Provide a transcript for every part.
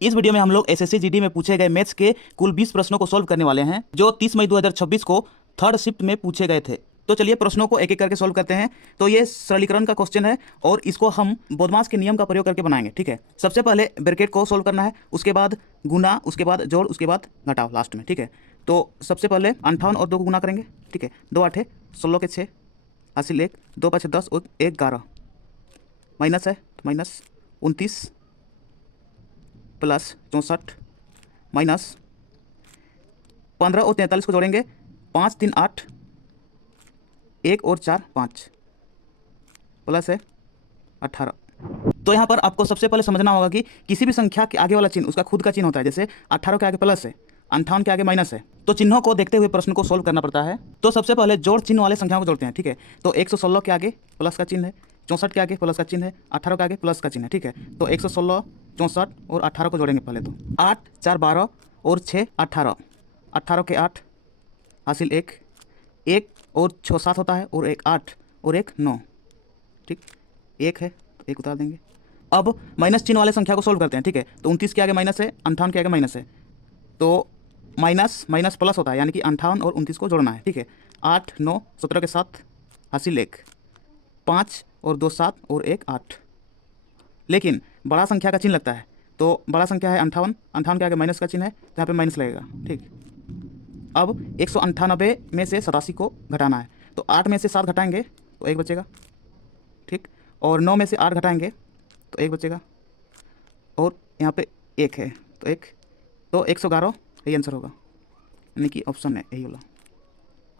इस वीडियो में हम लोग एसएससी जीडी में पूछे गए मैथ्स के कुल 20 प्रश्नों को सोल्व करने वाले हैं जो 30 मई 2026 को थर्ड शिफ्ट में पूछे गए थे। तो चलिए प्रश्नों को एक एक करके सोल्व करते हैं। तो ये सरलीकरण का क्वेश्चन है और इसको हम बोधमास के नियम का प्रयोग करके बनाएंगे। ठीक है, सबसे पहले ब्रैकेट को सोल्व करना है, उसके बाद गुना, उसके बाद जोड़, उसके बाद घटाओ लास्ट में। ठीक है, तो सबसे पहले 58 और 2 को गुना करेंगे। ठीक है, 2 8 16 के 6 हासिल 1, 2 5 10 और 1 11, माइनस है तो माइनस 29 प्लस 64 माइनस 15 और 43 को जोड़ेंगे, 5 3 8, 1 और 4 5 प्लस है 18। तो यहाँ पर आपको सबसे पहले समझना होगा कि किसी भी संख्या के आगे वाला चिन्ह उसका खुद का चिन्ह होता है। जैसे 18 के आगे प्लस है, 58 के आगे माइनस है, तो चिन्हों को देखते हुए प्रश्न को सोल्व करना पड़ता है। तो सबसे पहले जोड़ चिन्ह वाले संख्याओं को जोड़ते हैं। ठीक है, तो 116 के आगे प्लस का चिन्ह है, 64 के आगे प्लस का चिन्ह है, 18 के आगे प्लस का चिन्ह है। ठीक है, तो 116 64 और 18 को जोड़ेंगे पहले। तो 8 4 12 और 6 18, 18 के 8 हासिल 1, 1 और 6 7 होता है और 1 8 और 1 9। ठीक, 1 है तो 1 उतार देंगे। अब माइनस चिन्ह वाले संख्या को सोल्व करते हैं। ठीक है, तो 29 के आगे माइनस है, 58 के आगे माइनस है, तो माइनस माइनस प्लस होता है, यानी कि 58 और 29 को जोड़ना है। ठीक है, 8 9 17 के 7 हासिल 1, 5 और 2 7 और 1 8। लेकिन बड़ा संख्या का चिन्ह लगता है, तो बड़ा संख्या है 58, 58 के आगे माइनस का चिन्ह है, तो यहाँ पे माइनस लगेगा। ठीक, अब 198 में से 87 को घटाना है, तो 8 में से 7 घटाएंगे तो 1 बचेगा। ठीक, और 9 में से 8 घटाएंगे तो 1 बचेगा, और यहाँ पे 1 है तो 1, तो 111 यही आंसर होगा, यानी कि ऑप्शन है यही वाला।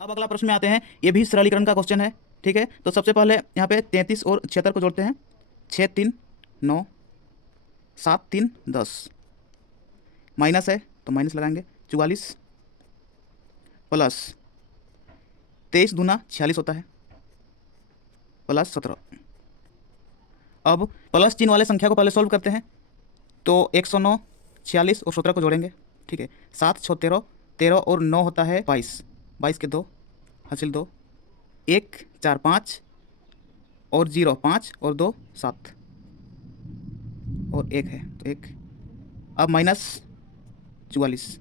अब अगला प्रश्न में आते हैं, ये भी सरलीकरण का क्वेश्चन है। ठीक है, तो सबसे पहले यहाँ पे 33 और 76 को जोड़ते हैं। 6 3 9, 7 3 10, माइनस है तो माइनस लगाएंगे, 44 प्लस 23 दूना 46 होता है, प्लस 17। अब प्लस चिन्ह वाले संख्या को पहले सोल्व करते हैं। तो 109 46 और 17 को जोड़ेंगे। ठीक है, 7 6 13, 13 और 9 होता है 22, 22 के 2 हासिल 2, 1 4 5 और 0 5 और 2 7 और 1 है तो 1। अब माइनस 44,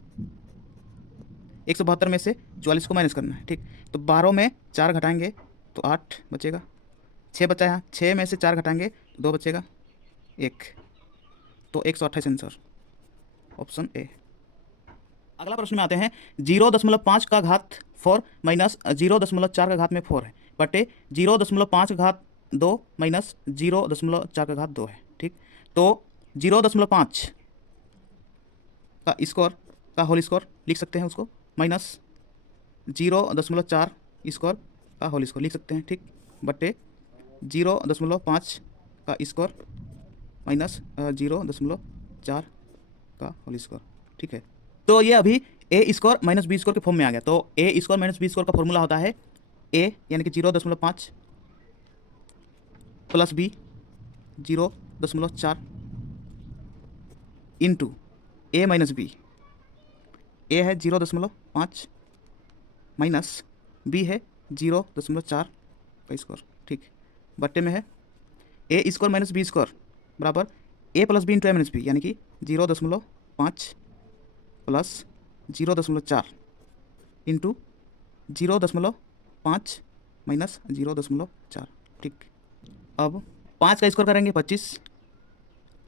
172 में से 44 को माइनस करना है। ठीक, तो 12 में 4 घटाएंगे तो 8 बचेगा, 6 बचा है, 6 में से 4 घटाएंगे तो 2 बचेगा, 1, तो 128 आंसर, ऑप्शन ए। अगला प्रश्न में आते हैं, 0.5 का घात 4 माइनस 0.4 का घात में 4 है, बटे 0.5 का घात 2 माइनस 0.4 का घात 2 है। ठीक, तो 0.5 का स्क्वायर का होल स्क्वायर लिख सकते हैं उसको, माइनस 0.4 स्क्वायर का होल स्क्वायर लिख सकते हैं। ठीक, बटे 0.5 का स्क्वायर माइनस 0.4 का होल स्क्वायर। ठीक है, तो ये अभी ए स्क्वायर माइनस बी स्क्वायर के फॉर्म में आ गया। तो ए स्क्वायर माइनस बी स्क्वायर का फॉर्मूला होता है ए यानी कि 0.5 प्लस बी 0.4 इंटू ए माइनस बी। ए है 0.5 माइनस बी है 0.4 का स्क्वायर। ठीक, बट्टे में है ए स्क्वायर माइनस बी स्क्वायर बराबर ए प्लस बी इंटू ए माइनस बी, यानी कि 0.5 प्लस 0.4 इंटू 0.5 माइनस 0.4। ठीक, अब 5 का स्क्वायर करेंगे 25,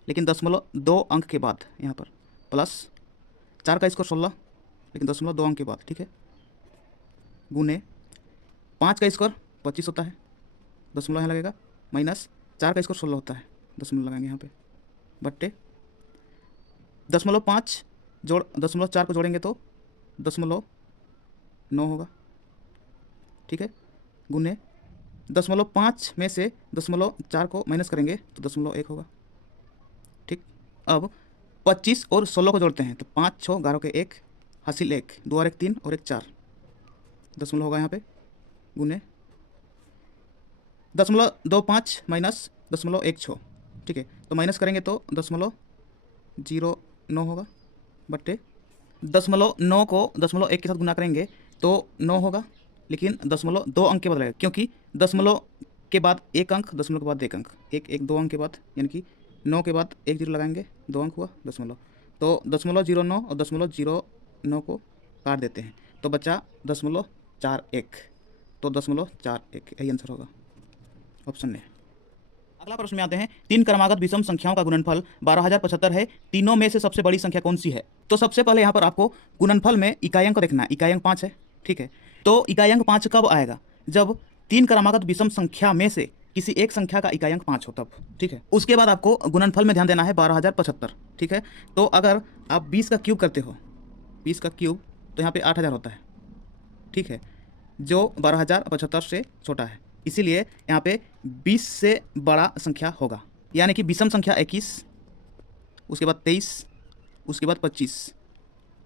लेकिन 0.2 अंक के बाद यहाँ पर, प्लस 4 का स्क्वायर 16, लेकिन 0.2 अंक के बाद। ठीक है, गुने 5 का स्क्वायर 25 होता है, दशमलव यहाँ लगेगा, माइनस 4 का स्क्वायर 16 होता है, दशमलव लगाएंगे यहाँ पे, बट्टे 0.5 जोड़ 0.4 को जोड़ेंगे तो 0.9 होगा। ठीक है, गुने 0.5 में से 0.4 को माइनस करेंगे तो 0.1 होगा। ठीक, अब 25 और 16 को जोड़ते हैं, तो 5 6 11 के 1 हासिल 1, 2 और 1 3 और 1 4, दशमलव होगा यहाँ पे, गुने 0.25 माइनस 0.16। ठीक है, तो माइनस करेंगे तो 0.09 होगा, बट्टे 0.9 को 0.1 के साथ गुना करेंगे तो 9 होगा, लेकिन 0.2 अंक के बाद लगेगा, क्योंकि दशमलव के बाद एक अंक, दशमलव के बाद एक अंक, एक 2 अंक के बाद, यानी कि 9 के बाद 1 0 लगाएंगे, 2 अंक हुआ दशमलव, तो 0.09 और 0.09 को काट देते हैं तो बचा 0.41, तो 0.41 यही आंसर होगा, ऑप्शन ए। अगला प्रश्न में आते हैं, 3 क्रमागत विषम संख्याओं का गुणनफल 12,075 है, तीनों में से सबसे बड़ी संख्या कौन सी है? तो सबसे पहले यहाँ पर आपको गुणनफल में इकाई अंक देखना है, इकाई अंक 5 है, ठीक है। तो इकाई अंक 5 कब आएगा? जब 3 क्रमागत विषम संख्या में से किसी एक संख्या का इकाई अंक 5 हो तब, ठीक है। उसके बाद आपको गुणनफल में ध्यान देना है 12,075, ठीक है। तो अगर आप 20 का क्यूब करते हो, 20 का क्यूब, तो यहाँ पे 8,000 होता है, ठीक है, जो 12,075 से छोटा है, इसीलिए यहाँ पे 20 से बड़ा संख्या होगा, यानी कि विषम संख्या 21, उसके बाद 23, उसके बाद 25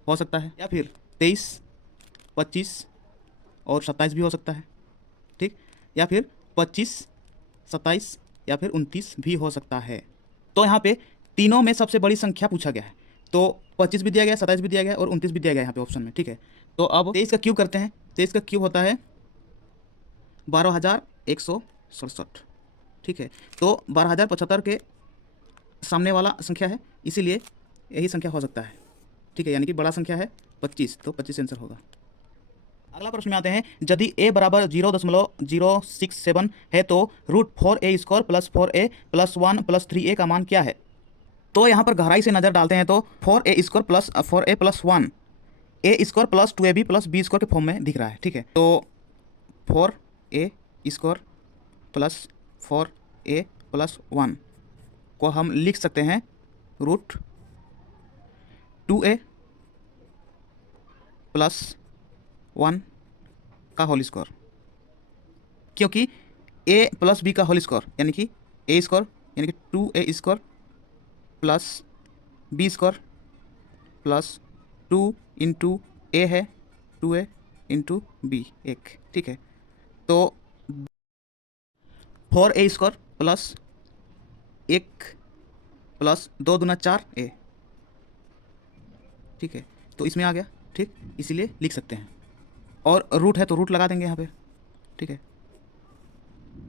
हो सकता है, या फिर 23, 25 और 27 भी हो सकता है, ठीक, या फिर 25, 27 या फिर 29 भी हो सकता है। तो यहाँ पे तीनों में सबसे बड़ी संख्या पूछा गया है, तो 25 भी दिया गया, 27 भी दिया गया और 29 भी दिया गया यहाँ पे ऑप्शन में, ठीक है। तो अब 23 का क्यूब करते हैं, 23 का क्यूब होता है 12,167, ठीक है। तो 12,075 के सामने वाला संख्या है, इसीलिए यही संख्या हो सकता है, ठीक है, यानी कि बड़ा संख्या है 25, तो 25 आंसर होगा। अगला प्रश्न में आते हैं, यदि a बराबर 0.067 है तो √4a² plus 4a plus 1 plus 3a का मान क्या है? तो यहाँ पर गहराई से नज़र डालते हैं तो 4a² plus 4a plus 1 a² plus 2ab plus b² के फॉर्म में दिख रहा है, ठीक है। तो 4a² प्लस 4a प्लस 1 को हम लिख सकते हैं √2a प्लस 1 का होल स्क्वायर, क्योंकि a प्लस b का होल स्क्वायर यानी कि a² यानी कि 2a² plus b² plus 2 into a है 2a इंटू b, 1, ठीक है। तो 4a² प्लस 1 प्लस 2 दूना 4a, ठीक है, तो इसमें आ गया, ठीक, इसीलिए लिख सकते हैं। और रूट है तो रूट लगा देंगे यहाँ पे, ठीक है।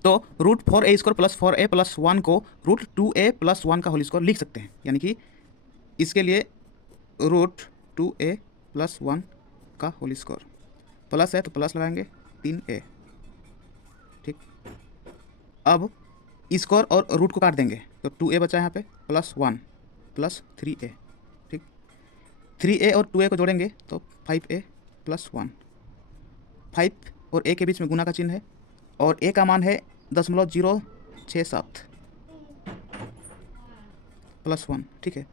तो √4a² प्लस 4a प्लस 1 को √2a प्लस 1 का होल स्क्वायर लिख सकते हैं, यानी कि इसके लिए √2a प्लस 1 का होल स्क्वायर, प्लस है तो प्लस लगाएंगे 3a, ठीक। अब स्क्वायर और रूट को काट देंगे तो 2a बचा यहाँ पे प्लस 1 प्लस 3a, ठीक। 3a और 2a को जोड़ेंगे तो 5a प्लस 1, 5 और a के बीच में गुना का चिन्ह है और a का मान है 0.067 प्लस 1, ठीक है।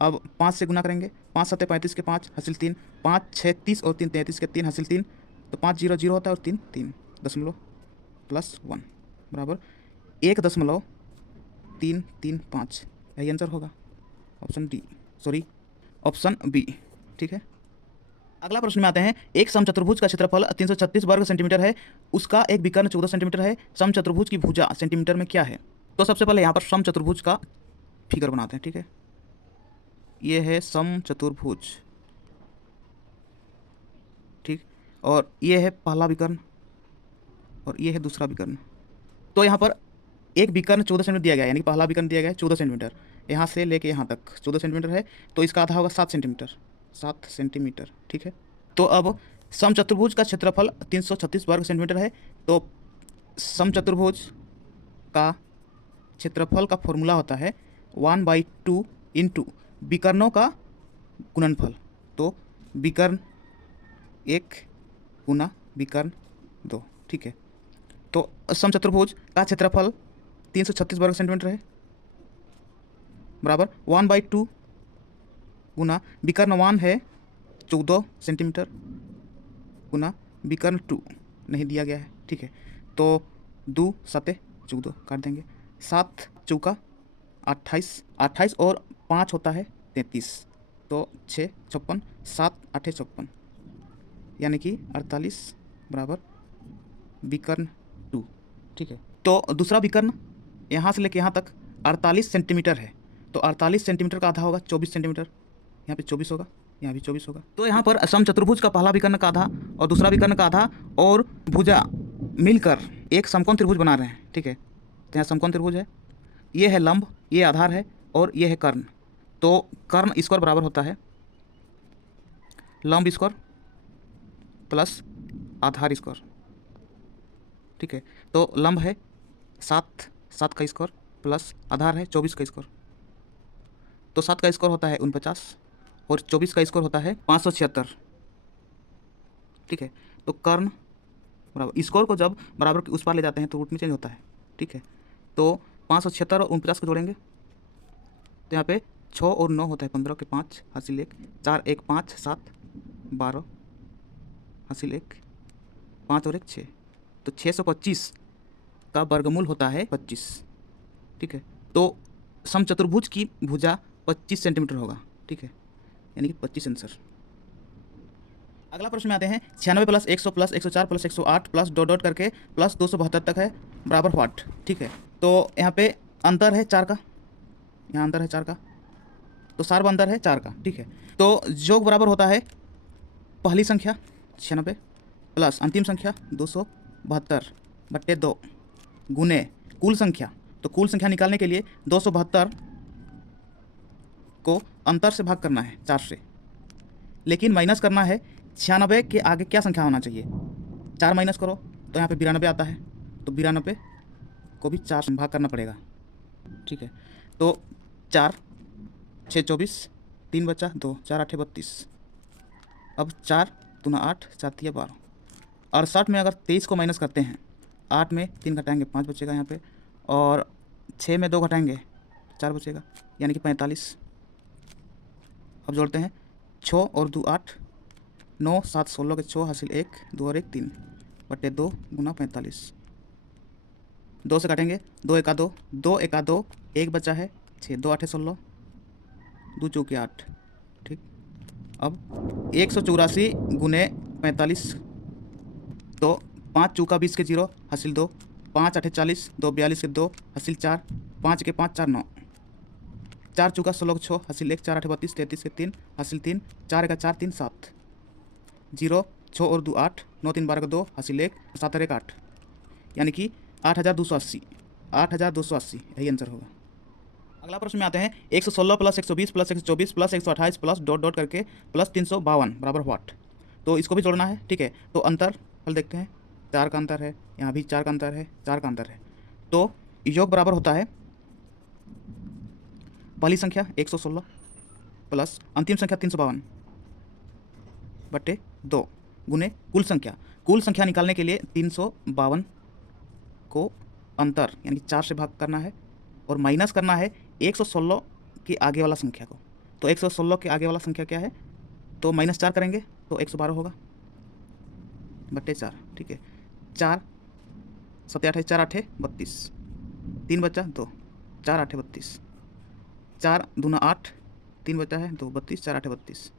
अब 5 से गुना करेंगे, 5 7 35 के 5 हासिल 3, 5 6 30 और 3 33 के 3 हासिल 3, तो 5 0 0 होता है और 3 3 दशमलव प्लस 1 बराबर 1.335, यही आंसर होगा, option D, sorry option B, ठीक है। अगला प्रश्न में आते हैं, एक समचतुर्भुज का क्षेत्रफल 336 वर्ग सेंटीमीटर है, उसका एक विकर्ण 14 सेंटीमीटर है, समचतुर्भुज की भुजा सेंटीमीटर में क्या है? तो सबसे पहले यहाँ पर समचतुर्भुज का फिगर बनाते हैं, ठीक है। ये है समचतुर्भुज, ठीक, और ये है पहला विकर्ण और ये है दूसरा विकर्ण। तो यहाँ पर एक विकर्ण 14 सेंटीमीटर दिया गया है, यानी पहला विकर्ण दिया गया है 14 सेंटीमीटर, यहाँ से लेके यहाँ तक 14 सेंटीमीटर है, तो इसका आधा होगा 7 सेंटीमीटर, 7 सेंटीमीटर, ठीक है। तो अब समचतुर्भुज का क्षेत्रफल 336 वर्ग सेंटीमीटर है, तो समचतुर्भुज का क्षेत्रफल का फॉर्मूला होता है 1/2 इंटू विकर्णों का गुणनफल, तो विकर्ण 1 गुना विकर्ण 2, ठीक है। तो समचतुर्भुज का क्षेत्रफल 336 वर्ग सेंटीमीटर है बराबर 1/2 गुना विकर्ण 1 है 14 सेंटीमीटर गुना विकर्ण 2 नहीं दिया गया है, ठीक है। तो 2 7 14 काट देंगे, 7 चौका 28, 28 और 5 होता है 33, तो 6 56, 7 8 56, यानी कि 48 बराबर विकर्ण 2, ठीक है। तो दूसरा विकर्ण यहाँ से लेके यहाँ तक 48 सेंटीमीटर है, तो 48 सेंटीमीटर का आधा होगा 24 सेंटीमीटर, यहाँ पे 24 होगा, यहाँ भी 24 होगा। तो यहाँ पर समचतुर्भुज का पहला विकर्ण का आधा और दूसरा विकर्ण का आधा और भुजा मिलकर एक समकोण त्रिभुज बना रहे हैं, ठीक है। तो यहाँ समकोण त्रिभुज है, ये है लंब, ये आधार है और ये है कर्ण, तो कर्ण स्क्वायर बराबर होता है लंब स्क्वायर प्लस आधार स्क्वायर। ठीक है, तो लंब है 7 का स्क्वायर प्लस आधार है 24 का स्क्वायर। तो 7 का स्क्वायर होता है 49 और 24 का स्क्वायर होता है 576। ठीक है, तो कर्ण बराबर स्क्वायर को जब बराबर के उस पार ले जाते हैं तो रूट में चेंज होता है। ठीक है, तो 576 और 49 को जोड़ेंगे तो यहाँ पे 6 और 9 होता है 15 के 5 हासिल 1, 4 1 5 7 12 हासिल 1, 5 और 1 6, तो 625 का वर्गमूल होता है 25। ठीक है, तो समचतुर्भुज की भुजा 25 सेंटीमीटर होगा। ठीक है, यानी कि 25 आंसर। अगला प्रश्न में आते हैं 96 plus 100 plus 104 plus 108 plus dot dot करके प्लस 272 तक है बराबर व्हाट। ठीक है, तो यहाँ पे अंतर है 4 का, यहाँ अंतर है 4 का, तो सार्व अंतर है 4 का। ठीक है, तो योग बराबर होता है पहली संख्या 96 प्लस अंतिम संख्या 272 बट्टे 2 गुने कुल संख्या। तो कुल संख्या निकालने के लिए 272 को अंतर से भाग करना है 4 से, लेकिन माइनस करना है 96 के आगे क्या संख्या होना चाहिए। 4 माइनस करो तो यहाँ पे 92 आता है, तो 92 को भी 4 से भाग करना पड़ेगा। ठीक है, तो 4 6 24 3 बचा 2 4 8 32। अब 4 दूना 8 4 तिया 12। 68 में अगर 23 को माइनस करते हैं, 8 में 3 घटाएंगे 5 बचेगा यहाँ पे, और 6 में 2 घटाएंगे 4 बचेगा, यानी कि 45। अब जोड़ते हैं 6 और 2 8, 9 7 16 के 6 हासिल 1 2 और 1 3 बटे 2 गुना 45। 2 से काटेंगे 2 1 2 2 1 2 1 बचा है 6 2 8 16 2 चौके 8। ठीक, अब 184 गुने 45, तो 5 चौका 20 के 0 हासिल 2, 5 8 40 2 42 के 2 हासिल 4, 5 के 5 4 9, 4 चौका 16 के 6 हासिल 1 4 8 32 33 के 3 हासिल 3, 4 1 4 3 7 0 6 और 2 8 9 3 12 के 2 हासिल 1 7 और 1 8, यानी कि 8280 8280 यही आंसर होगा। अगला प्रश्न में आते हैं 116 plus 120 plus 124 plus 128 plus dot dot करके प्लस 352 बराबर व्हाट। तो इसको भी जोड़ना है। ठीक है, तो अंतर फल देखते हैं, 4 का अंतर है, यहाँ भी 4 का अंतर है, 4 का अंतर है, तो योग बराबर होता है पहली संख्या 116 प्लस अंतिम संख्या 352 बट्टे 2 गुने कुल संख्या। कुल संख्या निकालने के लिए 352 को अंतर यानी कि 4 से भाग करना है और माइनस करना है 116 के आगे वाला संख्या को। तो 116 के आगे वाला संख्या क्या है, तो -4 करेंगे तो 112 होगा बट्टे 4। ठीक है, 4 7 8 4 8 32, 3 बचा 2 4 8 32, 4 दूना 8 3 बचा है 2 32 4 8 32।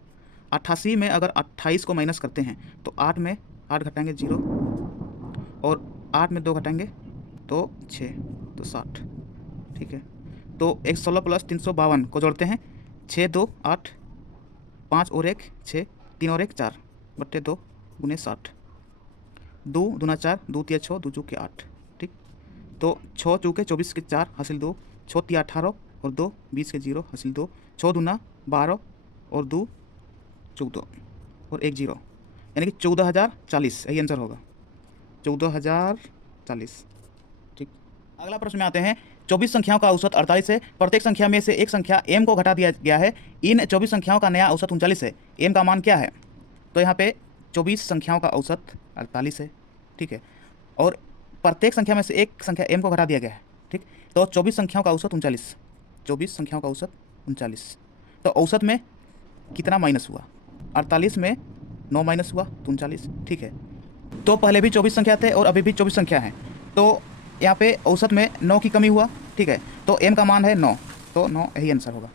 88 में अगर 28 को माइनस करते हैं तो 8 में 8 घटाएंगे 0 और 8 में 2 घटाएंगे तो 6 तो 60। ठीक है, तो 116 प्लस 352 को जोड़ते हैं 6 2 8 5 और 1 6 3 और 1 4 बट्टे 2 गुने 60। 2 दूना 4 2 तिया 6 2 चौके 8। ठीक, तो 6 चौके 24 के 4 हासिल 2 6 तिया 18 और 2 20 के 0 हासिल 2 6 दूना 12 और 2 14 और 1 0, यानी कि 14040 यही आंसर होगा 14040। ठीक, अगला प्रश्न में आते हैं 24 संख्याओं का औसत 48 है, प्रत्येक संख्या में से एक संख्या m को घटा दिया गया है, इन 24 संख्याओं का नया औसत 39 है, m का मान क्या है। तो यहाँ पे 24 संख्याओं का औसत 48 है। ठीक है, और प्रत्येक संख्या में से एक संख्या m को घटा दिया गया है। ठीक, तो 24 संख्याओं का औसत 39, 24 संख्याओं का औसत 39, तो औसत में कितना माइनस हुआ, 48 में 9 माइनस हुआ तो 39। ठीक है, तो पहले भी 24 संख्या थे और अभी भी 24 संख्या हैं, तो यहाँ पे औसत में 9 की कमी हुआ। ठीक है, तो m का मान है 9, तो 9 यही आंसर होगा।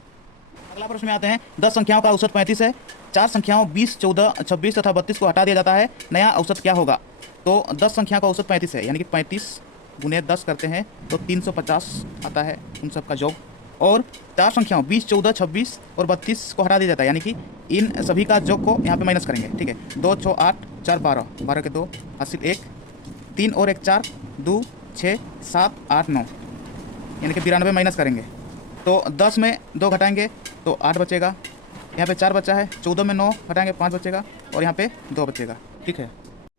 अगला प्रश्न में आते हैं 10 संख्याओं का औसत 35 है, 4 संख्याओं 20 14 26 तथा 32 को हटा दिया जाता है, नया औसत क्या होगा। तो 10 संख्या का औसत 35 है, यानी कि 35 गुने 10 करते हैं तो 350 आता है उन सब का योग, और 4 संख्याओं 20 14 26 और 32 को हटा दिया जाता है, यानी कि इन सभी का योग को यहाँ पे माइनस करेंगे। ठीक है, 2 6 8 4 12 12 के 2 हासिल 1 3 और 1 4 2 6 7 8 9, यानी कि 92 माइनस करेंगे तो 10 में 2 घटाएंगे तो 8 बचेगा। यहाँ पे 4 बचा है। 14 में 9 घटाएंगे 5 बचेगा और यहाँ पे 2 बचेगा। ठीक है,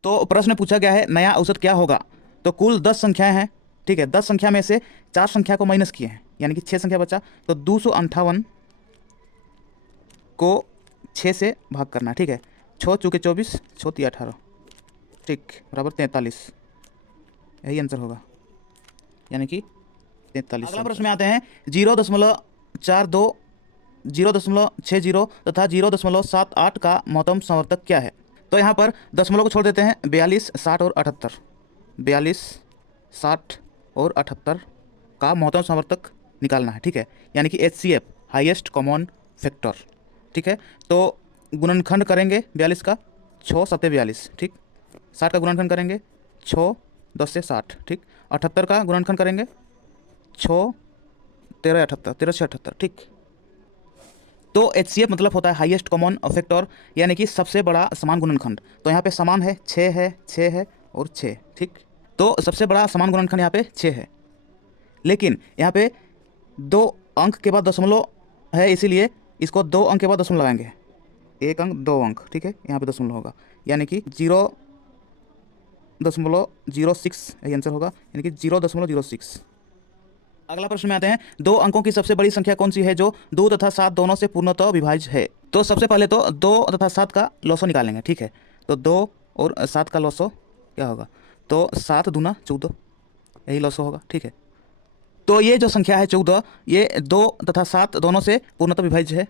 तो प्रश्न पूछा गया है नया औसत क्या होगा। तो कुल 10 संख्याएं हैं। ठीक है, 10 संख्या में से 4 संख्या को माइनस किए हैं, यानी कि 6 संख्या बचा। तो 258 को 6 से भाग करना है। ठीक है, 6 चौके 24, 6 तिया 18, ठीक, बराबर 43। यही आंसर होगा, यानी कि 43। अगला प्रश्न में आते हैं 0.42, 0.60 तथा 0.78 का महत्तम समवर्तक क्या है। तो यहाँ पर दशमलव को छोड़ देते हैं। 42, 60 और 78, 42, 60 और 78 का महत्तम समवर्तक निकालना है। ठीक है, यानी कि HCF, हाईएस्ट कॉमन फैक्टर। ठीक है, तो गुणनखंड करेंगे 42 का, 6 7 42, ठीक। 60 का गुणनखंड करेंगे 6 10 से 60, ठीक। 78 का गुणनखंड करेंगे 6 13 78, 13 से 78, ठीक। तो HCF मतलब होता है हाईएस्ट कॉमन फैक्टर, यानी कि सबसे बड़ा समान गुणनखंड। तो यहाँ पे समान है 6 है, 6 है और 6, ठीक। तो सबसे बड़ा समान गुणनखंड यहाँ पे 6 है, लेकिन यहाँ पे 2 अंक के बाद दशमलव है, इसीलिए इसको 2 अंक के बाद दशमलव लगाएंगे। 1 अंक 2 अंक, ठीक है, यहाँ पे दशमलव होगा, यानी कि 0.06 यही आंसर होगा, यानी कि 0.06। अगला प्रश्न में आते हैं 2 अंकों की सबसे बड़ी संख्या कौन सी है जो 2 तथा 7 दोनों से पूर्णतः विभाज्य है। तो सबसे पहले तो 2 तथा 7 का लॉसो निकालेंगे। ठीक है, तो 2 और 7 का लॉसो क्या होगा, तो 7 दूना 14, यही लॉसो होगा। ठीक है, तो ये जो संख्या है 14, ये 2 तथा 7 दोनों से पूर्णतः विभाज्य है,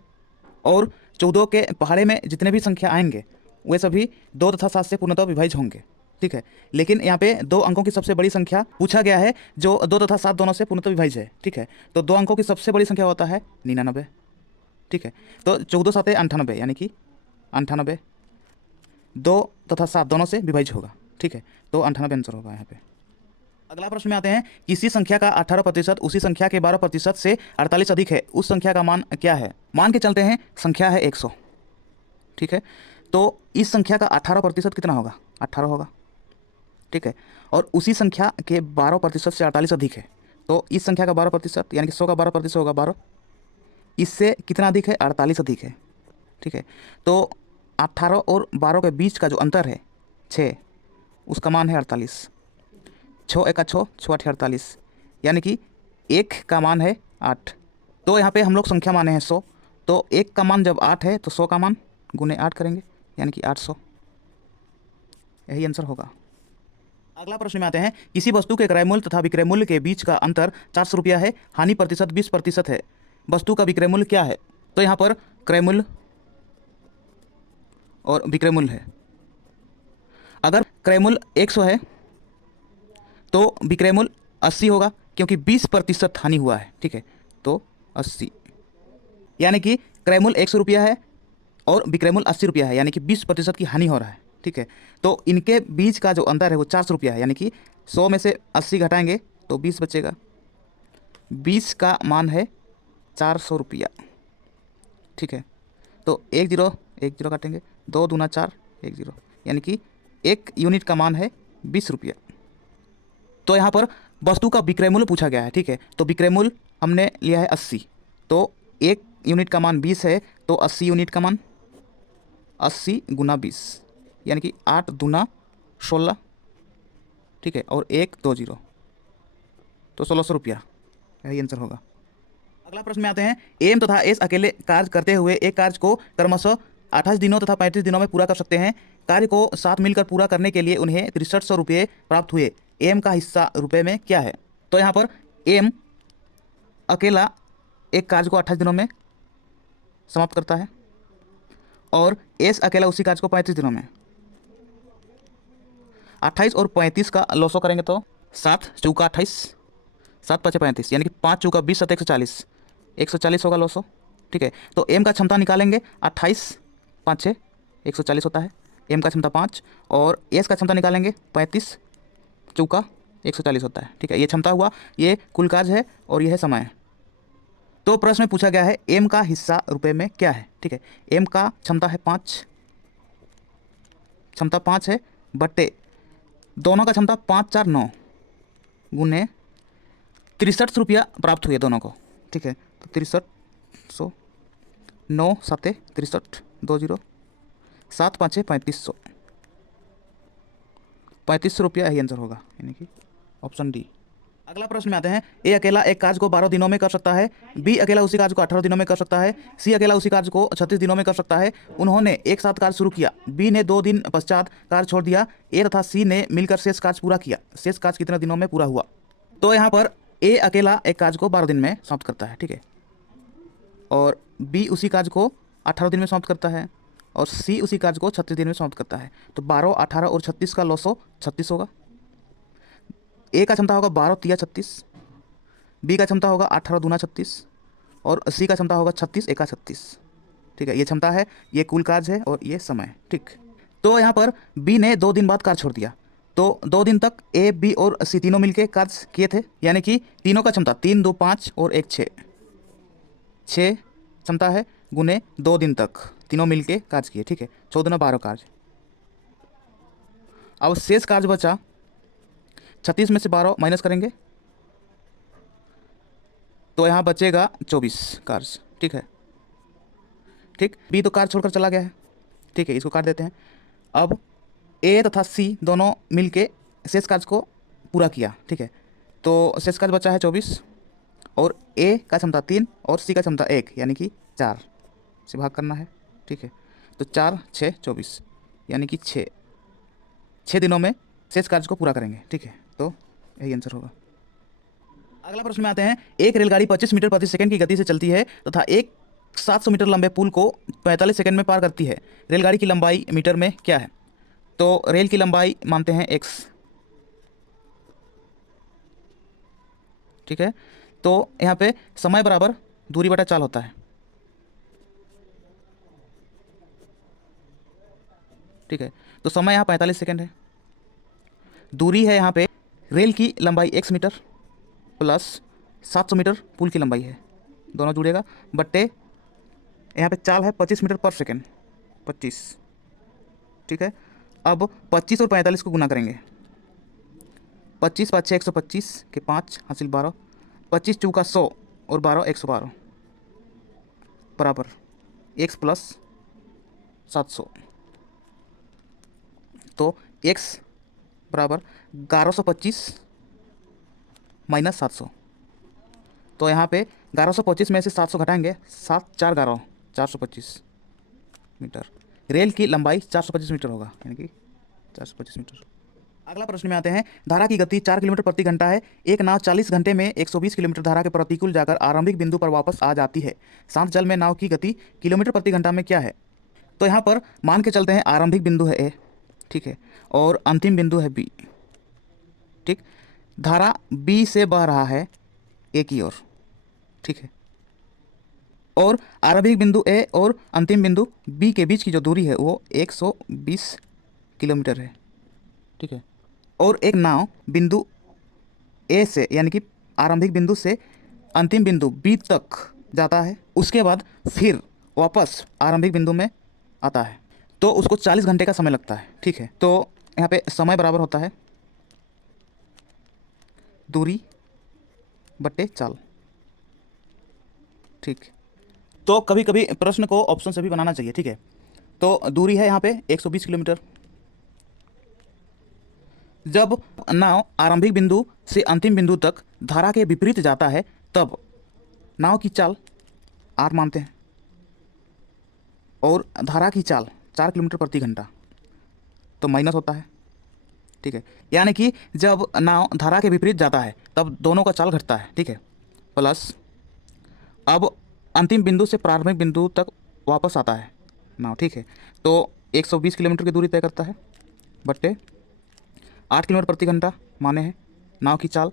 और 14 के पहाड़े में जितने भी संख्या आएंगे वे सभी 2 तथा 7 से पूर्णतः विभाज्य होंगे। ठीक है, लेकिन यहाँ पे 2 अंकों की सबसे बड़ी संख्या पूछा गया है जो 2 तथा 7 दोनों से पूर्णतः विभाज्य है। ठीक है, तो 2 अंकों की सबसे बड़ी संख्या होता है 99। ठीक है, तो 14 7 98, यानी कि 98 2 तथा 7 दोनों से विभाज्य होगा। ठीक है, तो 98 आंसर होगा यहाँ पे। अगला प्रश्न में आते हैं किसी संख्या का 18% उसी संख्या के 12% से 48 अधिक है, उस संख्या का मान क्या है। मान के चलते हैं संख्या है 100। ठीक है, तो इस संख्या का 18% कितना होगा, 18 होगा। ठीक है, और उसी संख्या के 12% से 48 अधिक है, तो इस संख्या का 12%, यानी कि 100 का 12% होगा 12, इससे कितना अधिक है, 48 अधिक है। ठीक है, तो 18 और 12 के बीच का जो अंतर है 6, उसका मान है 48। 6 1 6, 6 8 48, यानी कि 1 का मान है 8। तो यहाँ पे हम लोग संख्या माने हैं 100, तो 1 का मान जब 8 है तो 100 का मान गुने 8 करेंगे, यानी कि 800, यही आंसर होगा। अगला प्रश्न में आते हैं किसी वस्तु के क्रय मूल्य तथा विक्रय मूल्य के बीच का अंतर 400 रुपया है, हानि प्रतिशत 20% है, वस्तु का विक्रय मूल्य क्या है। तो यहाँ पर क्रय मूल्य और विक्रय मूल्य है। अगर क्रय मूल्य 100 है तो विक्रय मूल्य 80 होगा, क्योंकि 20% हानि हुआ है। ठीक है, तो 80, यानी कि क्रय मूल्य 100 रुपया है और विक्रय मूल्य 80 रुपया है, यानी कि 20% की हानि हो रहा है। ठीक है, तो इनके बीच का जो अंतर है वो 400 रुपया है, यानी कि 100 में से 80 घटाएंगे तो 20 बचेगा। 20 का मान है 400 रुपया। ठीक है, तो 1 0 1 0 काटेंगे, 2 दूना 4 1 0, यानी कि 1 यूनिट का मान है 20 रुपया। तो यहाँ पर वस्तु का विक्रय मूल्य पूछा गया है। ठीक है, तो विक्रय मूल्य हमने लिया है 80, तो 1 यूनिट का मान 20 है, तो 80 यूनिट का मान 80 गुना 20, यानी कि 8 दूना 16। ठीक है, और 1 2 0, तो 1600 रुपया, यही आंसर होगा। अगला प्रश्न में आते हैं एम तथा एस अकेले कार्य करते हुए एक कार्य को क्रमशः 28 दिनों तथा 35 दिनों में पूरा कर सकते हैं। कार्य को साथ मिलकर पूरा करने के लिए उन्हें 6300 रुपये प्राप्त हुए, एम का हिस्सा रुपये में क्या है। तो यहाँ पर एम अकेला एक कार्य को 28 दिनों में समाप्त करता है और एस अकेला उसी कार्य को 35 दिनों में। 28 और 35 का लॉसो करेंगे तो 7 चौका 28, 7 5 35, यानी कि 5 चौका 20 7 140, 140 होगा लॉसो। ठीक है, तो एम का क्षमता निकालेंगे, 28 5 6 140 होता है, एम का क्षमता 5, और एस का क्षमता निकालेंगे 35 चौका 140 होता है। ठीक है, ये क्षमता हुआ, ये कुल कार्य है और यह है समय। तो प्रश्न में पूछा गया है एम का हिस्सा रुपए में क्या है। ठीक है, एम का क्षमता है 5, क्षमता 5 है, बट्टे दोनों का क्षमता 5 4 9 गुने 63 रुपया प्राप्त हुए दोनों को। ठीक है, तो 6300, 9 7 63, 20, 7 5 3500, 3500 रुपया यही आंसर होगा, यानी कि ऑप्शन डी। अगला प्रश्न में आते हैं। ए अकेला एक कार्य को 12 दिनों में कर सकता है, बी अकेला उसी कार्य को 18 दिनों में कर सकता है, सी अकेला उसी कार्य को 36 दिनों में कर सकता है। उन्होंने एक साथ कार्य शुरू किया, बी ने 2 दिन पश्चात कार्य छोड़ दिया, ए तथा सी ने मिलकर शेष कार्य पूरा किया। शेष कार्य कितने दिनों में पूरा हुआ? तो यहाँ पर ए अकेला एक कार्य को 12 दिन में समाप्त करता है, ठीक है, और बी उसी कार्य को 18 दिन में समाप्त करता है, और सी उसी कार्य को 36 दिन में समाप्त करता है। तो 12, 18 और 36 का लॉसो 36 होगा। ए का क्षमता होगा 12 तिया 36, बी का क्षमता होगा 18 दूना 36, और सी का क्षमता होगा 36 एका 36, ठीक है। ये क्षमता है, ये कुल कार्य है, और ये समय, ठीक। तो यहाँ पर बी ने 2 दिन बाद कार्य छोड़ दिया, तो 2 दिन तक ए बी और सी तीनों मिलके कार्य किए थे, यानी कि तीनों का क्षमता 3 2 5 और 1 6, 6 क्षमता है, गुने 2 दिन तक तीनों मिलके कार्य किए, ठीक है। 14 12 कार्य। अब शेष कार्य बचा 36 में से 12 माइनस करेंगे तो यहाँ बचेगा 24 कार्य, ठीक है, ठीक। बी तो कार्य छोड़कर चला गया है, ठीक है, इसको काट देते हैं। अब ए तथा सी दोनों मिलके शेष कार्य को पूरा किया, ठीक है, तो शेष कार्य बचा है 24, और ए का क्षमता 3 और सी का क्षमता 1, यानी कि 4 से भाग करना है, ठीक है। तो 4 6 24, यानी कि 6 दिनों में शेष कार्य को पूरा करेंगे, ठीक है। तो यही आंसर होगा। अगला प्रश्न में आते हैं। एक रेलगाड़ी 25 मीटर प्रति सेकंड की गति से चलती है तथा एक 700 मीटर लंबे पुल को 45 सेकंड में पार करती है। रेलगाड़ी की लंबाई मीटर में क्या है? तो रेल की लंबाई मानते हैं x, ठीक है। तो यहाँ पे समय बराबर दूरी बटा चाल होता है, ठीक है। तो समय यहाँ 45 सेकंड है, दूरी है यहाँ पे रेल की लंबाई x मीटर प्लस 700 मीटर पुल की लंबाई है, दोनों जुड़ेगा, बट्टे यहाँ पे चाल है 25 मीटर पर सेकंड, 25, ठीक है। अब 25 और 45 को गुना करेंगे, 25 5 6 125 के 5 हासिल 12, 25 चौका 100 और 12 112 बराबर x प्लस 700। तो x बराबर 1125 माइनस 700। तो यहाँ पे 1125 में से 700 घटाएंगे, 7 4 11 425 मीटर। रेल की लंबाई 425 मीटर होगा, यानी कि 425 मीटर। अगला प्रश्न में आते हैं। धारा की गति 4 किलोमीटर प्रति घंटा है। एक नाव 40 घंटे में 120 किलोमीटर धारा के प्रतिकूल जाकर आरंभिक बिंदु पर वापस आ जाती है। शांत जल में नाव की गति किलोमीटर प्रति घंटा में क्या है? तो यहाँ पर मान के चलते हैं आरंभिक बिंदु है ए, ठीक है, और अंतिम बिंदु है बी, ठीक। धारा बी से बह रहा है ए की ओर, ठीक है, और आरंभिक बिंदु ए और अंतिम बिंदु बी के बीच की जो दूरी है वो 120 किलोमीटर है, ठीक है। और एक नाव बिंदु ए से यानी कि आरंभिक बिंदु से अंतिम बिंदु बी तक जाता है, उसके बाद फिर वापस आरंभिक बिंदु में आता है, तो उसको 40 घंटे का समय लगता है, ठीक है। तो यहाँ पे समय बराबर होता है दूरी बट्टे चाल, ठीक। तो कभी कभी प्रश्न को ऑप्शन से भी बनाना चाहिए, ठीक है। तो दूरी है यहाँ पे 120 किलोमीटर। जब नाव आरंभिक बिंदु से अंतिम बिंदु तक धारा के विपरीत जाता है तब नाव की चाल r मानते हैं, और धारा की चाल 4 किलोमीटर प्रति घंटा, तो माइनस होता है, ठीक है। यानी कि जब नाव धारा के विपरीत जाता है तब दोनों का चाल घटता है, ठीक है, प्लस अब अंतिम बिंदु से प्रारंभिक बिंदु तक वापस आता है नाव, ठीक है। तो 120 किलोमीटर की दूरी तय करता है, बट्टे 8 किलोमीटर प्रति घंटा माने हैं नाव की चाल।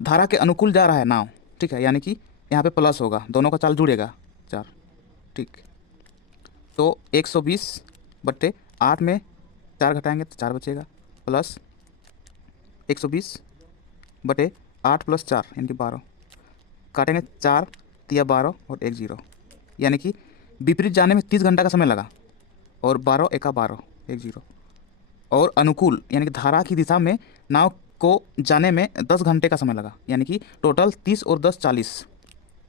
धारा के अनुकूल जा रहा है नाव, ठीक है, यानी कि यहाँ पे प्लस होगा, दोनों का चाल जुड़ेगा 4, ठीक। तो 120 बट्टे 8 में 4 घटाएंगे तो 4 बचेगा, प्लस 120 बटे 8 प्लस 4 यानी कि 12, काटेंगे 4 तिया 12 और 1 0, यानी कि विपरीत जाने में 30 घंटा का समय लगा, और 12 एका 12 1 0, और अनुकूल यानी कि धारा की दिशा में नाव को जाने में 10 घंटे का समय लगा, यानी कि टोटल 30 और 10 40,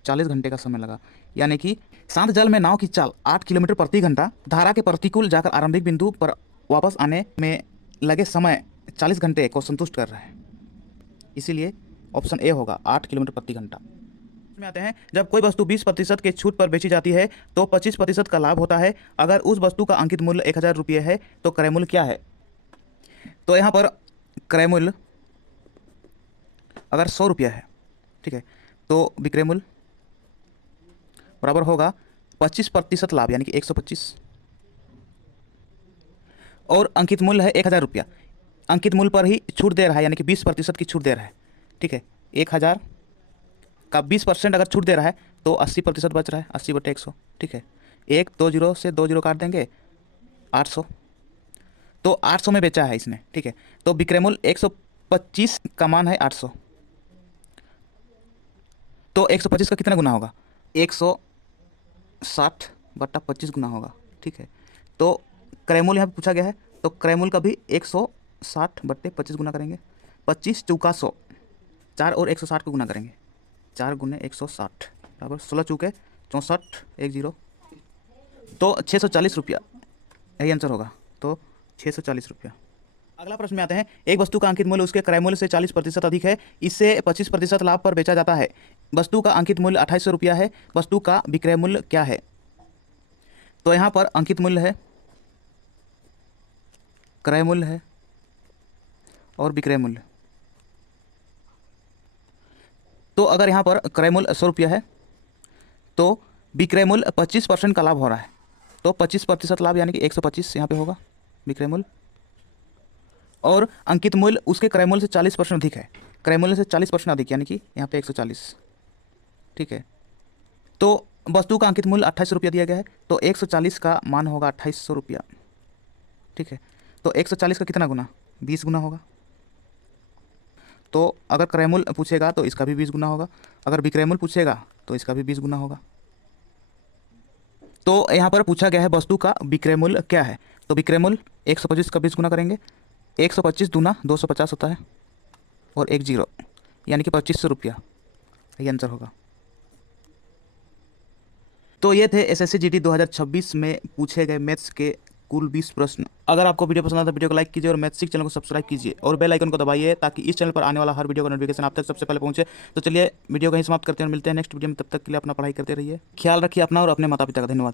40 घंटे का समय लगा। यानी कि शांत जल में नाव की चाल 8 किलोमीटर प्रति घंटा, धारा के प्रतिकूल जाकर आरंभिक बिंदु पर वापस आने में लगे समय 40 घंटे को संतुष्ट कर रहा है। इसीलिए ऑप्शन ए होगा 8 किलोमीटर प्रति घंटा। में आते हैं, जब कोई वस्तु 20% के छूट पर बेची जाती है तो 25% का लाभ होता है। अगर उस वस्तु का अंकित मूल्य 1000 रुपये है तो क्रय मूल्य क्या है? तो यहाँ पर क्रय मूल्य अगर 100 रुपया है, ठीक है, तो विक्रय मूल्य बराबर होगा 25% लाभ यानी कि 125, और अंकित मूल्य है 1000 रुपया। अंकित मूल्य पर ही छूट दे रहा है यानी कि 20% की छूट दे रहा है, ठीक है। 1000 का 20% अगर छूट दे रहा है तो 80% बच रहा है, 80/100, ठीक है। 1 2 0 से 2 0 काट देंगे, 800, तो 800 में बेचा है इसने, ठीक है। तो विक्रय मूल्य 125 का मान है 800, तो 125 का कितना गुना होगा? 160/25 गुना होगा, ठीक है। तो क्रय मूल्य यहाँ पे पूछा गया है, तो क्रय मूल्य का भी 160/25 गुना करेंगे। 25 चौका 100, 4 और 160 को गुना करेंगे, 4 गुने 160 बराबर 16 चौके 64, 10, तो 640 रुपया यही आंसर होगा। तो 640 रुपया। अगला प्रश्न में आते हैं, एक वस्तु का अंकित मूल्य उसके क्रय मूल्य से 40% अधिक है, इससे 25% लाभ पर बेचा जाता है। वस्तु का अंकित मूल्य 2800 रुपया है, वस्तु का विक्रय मूल्य क्या है? तो यहाँ पर अंकित मूल्य है, क्रय मूल्य है और विक्रय मूल्य। तो अगर यहाँ पर क्रय मूल्य 100 रुपया है तो विक्रय मूल्य 25% का लाभ हो रहा है, तो 25% लाभ यानी कि 125 यहाँ पे होगा विक्रय मूल्य, और अंकित मूल्य उसके क्रय मूल्य से 40% अधिक है, क्रय मूल्य से 40% अधिक यानी कि यहाँ पे 140, ठीक है। तो वस्तु का अंकित मूल्य 2800 रुपया दिया गया है, तो 140 का मान होगा 2800 रुपया, ठीक है। तो 140 का कितना गुना? 20 गुना होगा। तो अगर क्रय मूल्य पूछेगा तो इसका भी 20 गुना होगा, अगर विक्रय मूल्य पूछेगा तो इसका भी 20 गुना होगा। तो यहाँ पर पूछा गया है वस्तु का विक्रय मूल्य क्या है, तो विक्रय मूल्य 125 का 20 गुना करेंगे, 125 दूना 250 होता है और 10 यानी कि 2500 रुपया, ये आंसर होगा। तो ये थे एसएससी जीडी 2026 में पूछे गए मैथ्स के कुल 20 प्रश्न। अगर आपको वीडियो पसंद आता है वीडियो को लाइक कीजिए और मैथ्सिक चैनल को सब्सक्राइब कीजिए और बेल आइकन को दबाइए ताकि इस चैनल पर आने वाला हर वीडियो का नोटिफिकेशन आप तक सबसे पहले पहुंचे। तो चलिए वीडियो कहीं समाप्त करते हैं और मिलते हैं नेक्स्ट वीडियो में, तब तक के लिए अपना पढ़ाई करते रहिए, ख्याल रखिए अपना और अपने माता पिता का। धन्यवाद।